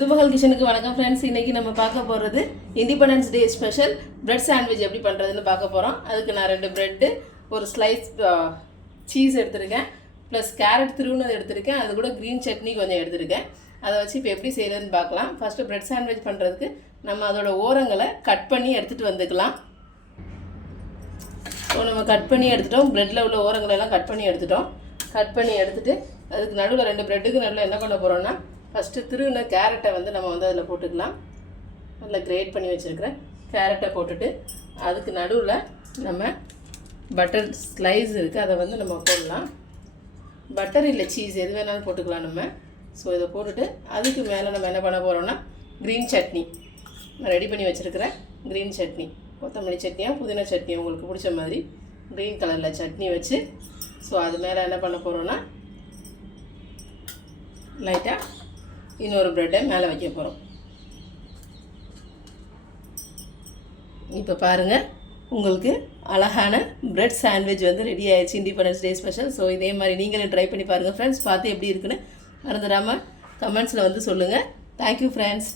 புதுமகள் கிச்சனுக்கு வணக்கம் ஃப்ரெண்ட்ஸ். இன்றைக்கி நம்ம பார்க்க போகிறது independence day special bread sandwich எப்படி பண்ணுறதுன்னு பார்க்க போகிறோம். அதுக்கு நான் 2 பிரெட்டு, ஒரு ஸ்லைஸ் சீஸ் எடுத்திருக்கேன், ப்ளஸ் கேரட் திருவுனது எடுத்திருக்கேன், அது கூட க்ரீன் சட்னி கொஞ்சம் எடுத்திருக்கேன். அதை வச்சு இப்போ எப்படி செய்கிறதுன்னு பார்க்கலாம். ஃபஸ்ட்டு பிரெட் சாண்ட்விச் பண்ணுறதுக்கு நம்ம அதோட ஓரங்களை கட் பண்ணி எடுத்துகிட்டு வந்துக்கலாம். ஸோ நம்ம கட் பண்ணி எடுத்துட்டோம், ப்ரெட்டில் உள்ள ஓரங்களெல்லாம் கட் பண்ணி எடுத்துட்டோம். கட் பண்ணி எடுத்துகிட்டு அதுக்கு நடுவில் 2 பிரெட்டுக்கு நடுவில் என்ன பண்ண போகிறோன்னா, ஃபஸ்ட்டு திருவின கேரட்டை நம்ம அதில் போட்டுக்கலாம். நல்லா கிரேட் பண்ணி வச்சுருக்கிறேன் கேரட்டை போட்டுட்டு அதுக்கு நடுவில் நம்ம பட்டர் ஸ்லைஸ் இருக்குது, அதை நம்ம போடலாம். பட்டர் இல்லை சீஸ் எது வேணாலும் போட்டுக்கலாம் நம்ம. ஸோ இதை போட்டுட்டு அதுக்கு மேலே நம்ம என்ன பண்ண போகிறோன்னா, க்ரீன் சட்னி நான் ரெடி பண்ணி வச்சுருக்கிறேன். க்ரீன் சட்னி, கொத்தமல்லி சட்னியா புதினா சட்னியா உங்களுக்கு பிடிச்ச மாதிரி க்ரீன் கலரில் சட்னி வச்சு, ஸோ அது மேலே என்ன பண்ண போகிறோன்னா, லைட்டாக இன்னொரு ப்ரெட்டை மேலே வைக்க போகிறோம். இப்போ பாருங்கள், உங்களுக்கு அழகான பிரெட் சாண்ட்விச் ரெடி ஆயிடுச்சு, இண்டிபெண்டன்ஸ் டே ஸ்பெஷல். ஸோ இதே மாதிரி நீங்களும் ட்ரை பண்ணி பாருங்கள் ஃப்ரெண்ட்ஸ். பார்த்து எப்படி இருக்குன்னு மறந்துடாமல் கமெண்ட்ஸில் சொல்லுங்கள். Thank you friends.